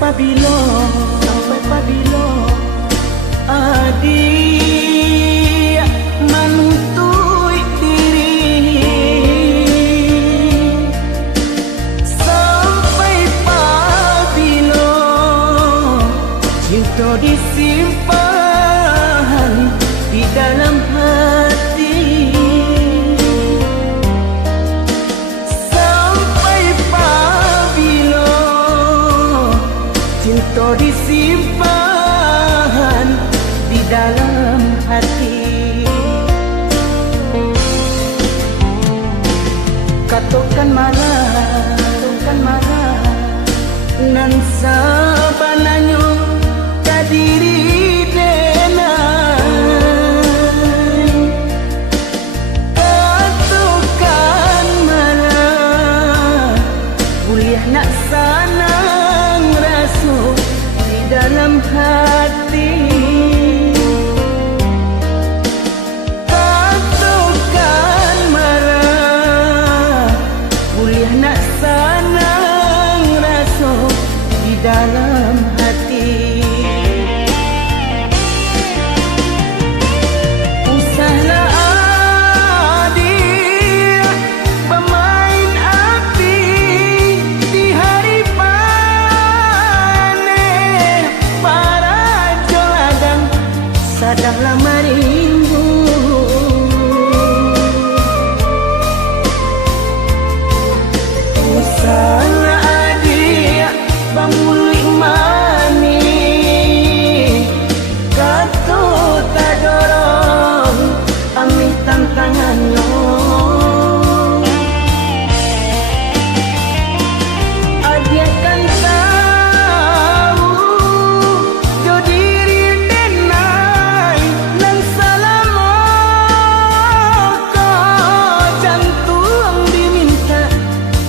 pabilo adik menuntut diri, sampai pabilo cinta disimpan di dalam hati, sampai pabilo cinta disimpan di dalam hati. Katakan marah nan sabananyo kadiri denai. Katakan marah kuliah nak sanang rasa di dalam hati. Katakan marah kuliah nak sanang rasa di dalam hati. Usahlah adik pemain api di hari panen, para joladang sadanglah marimbu. Usahlah adik pamulih mani, kata tak dorong amih tantangannya. Adik kan tahu jo diri denai nan salamo ko jantung diminta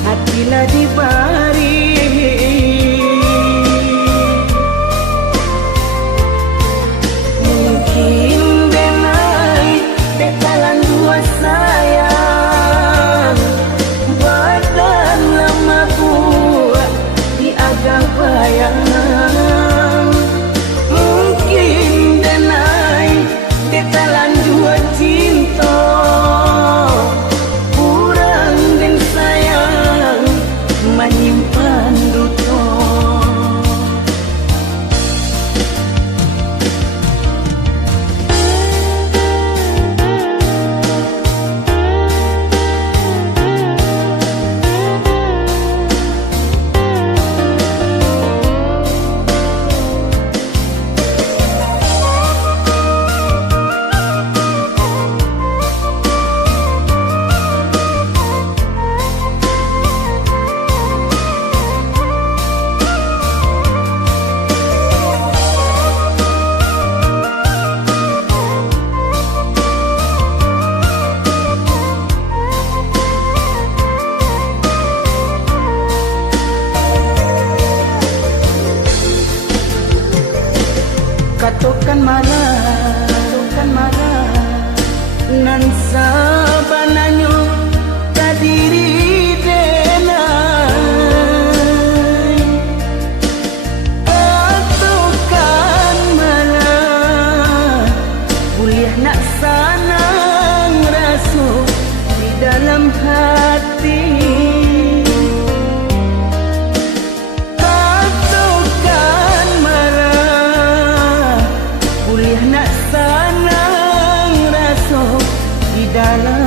hatilah dibari. Mungkin denai bekalan dua sayang, badan lama buat di agak bayang. Mungkin denai bekalan dua cinta, kurang dan sayang menyimpan duto. Katakan marah nan sabananyo kadiri denai. Katakan marah kuliah nak sanang rasa di dalam hati. Katakan marah kuliah nak sanang rasa di dalam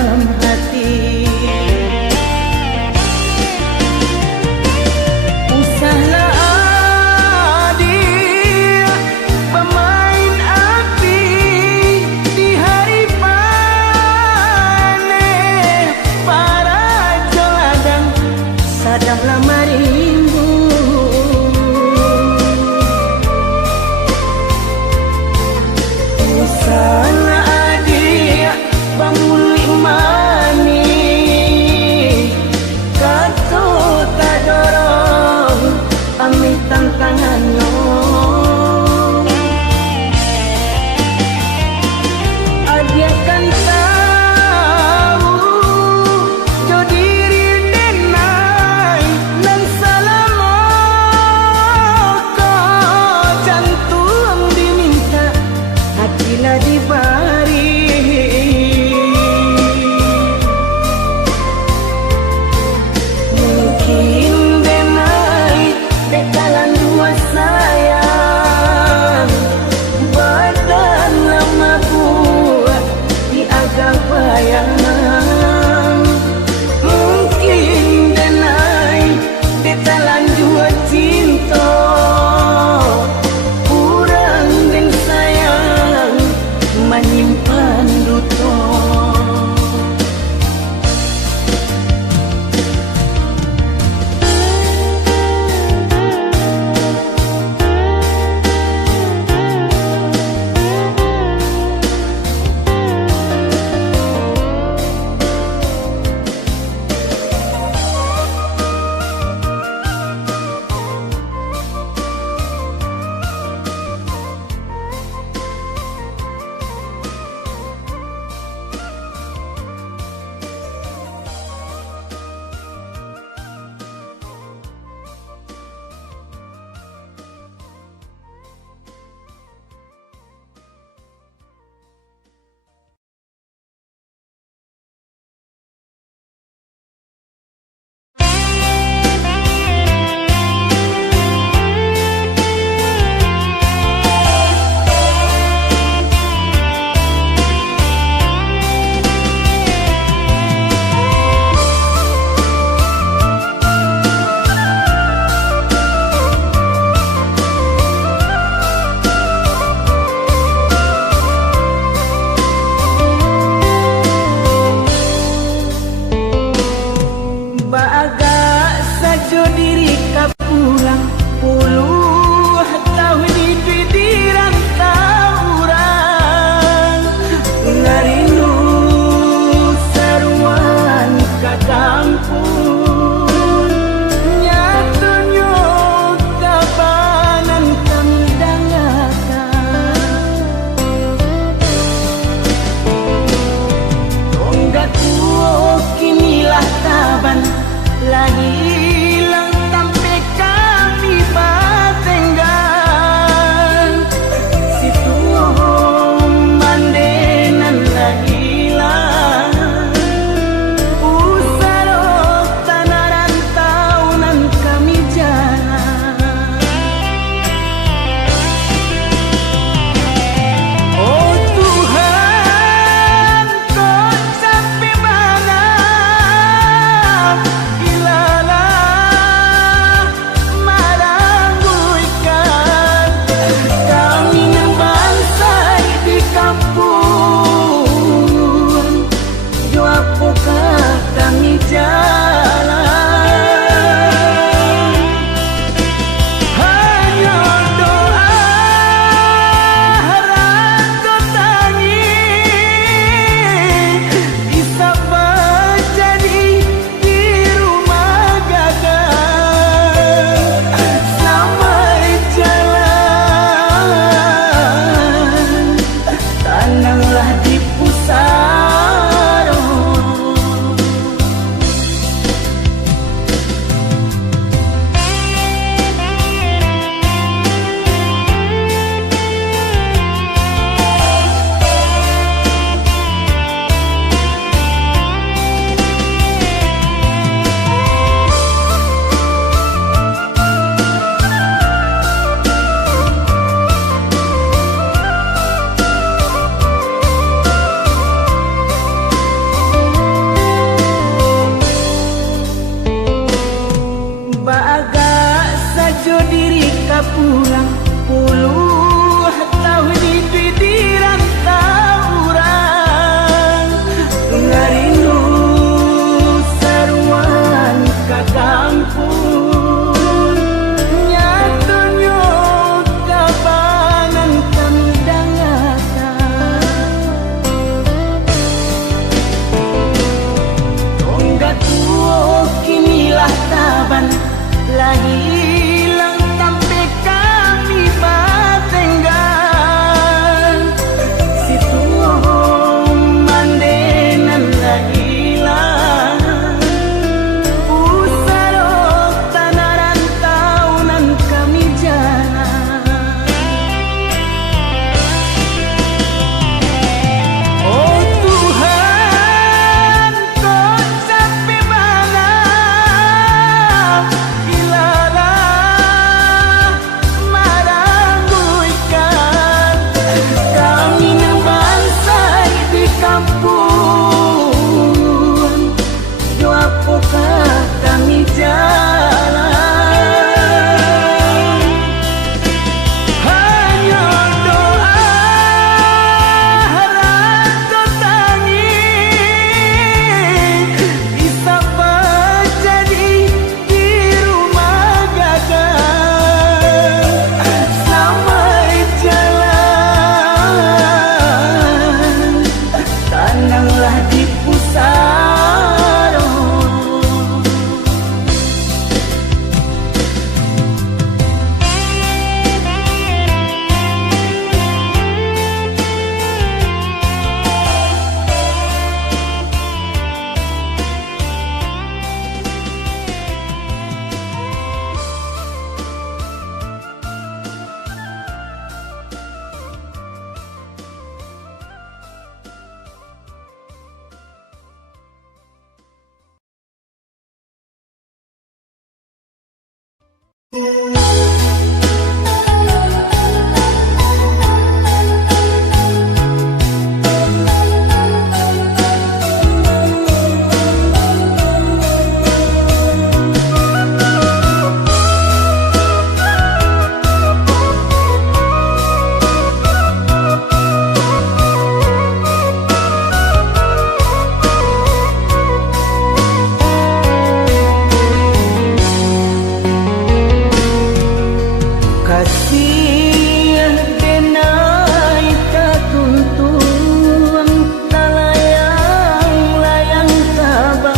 Siah denai katuntung talayang-layang taban,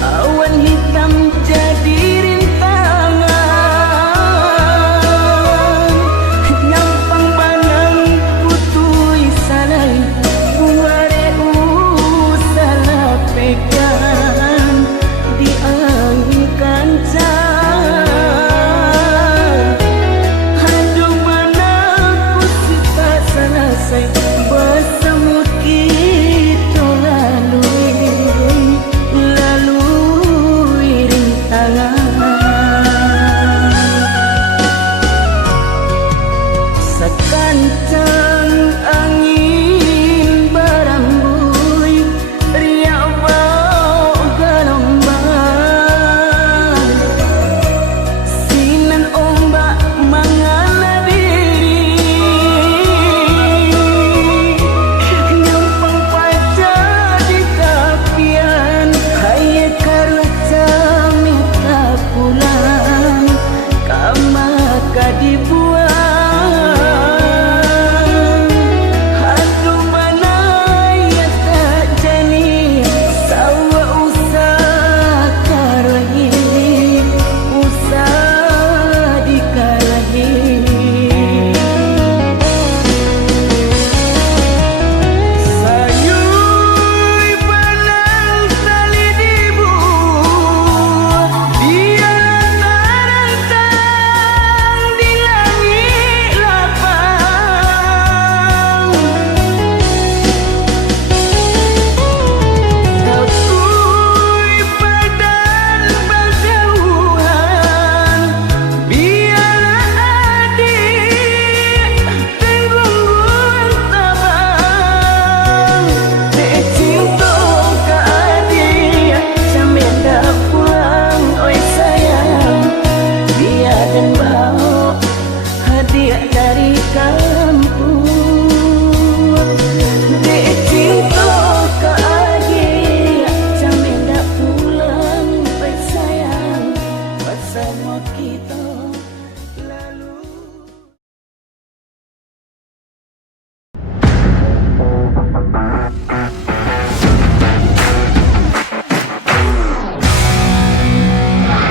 awan hitam jadi rintangan, nyampang banang putui salai buare salah pegang di angin kancah. Sekancang angin barambui riak bau gelombang, sinan ombak mangala diri, nyampang paca di kapian, hai karca minta pulang, kamaka dibuang. Dari kampung dek cinta ke adik, jamin dak pulang baik sayang bersama kita.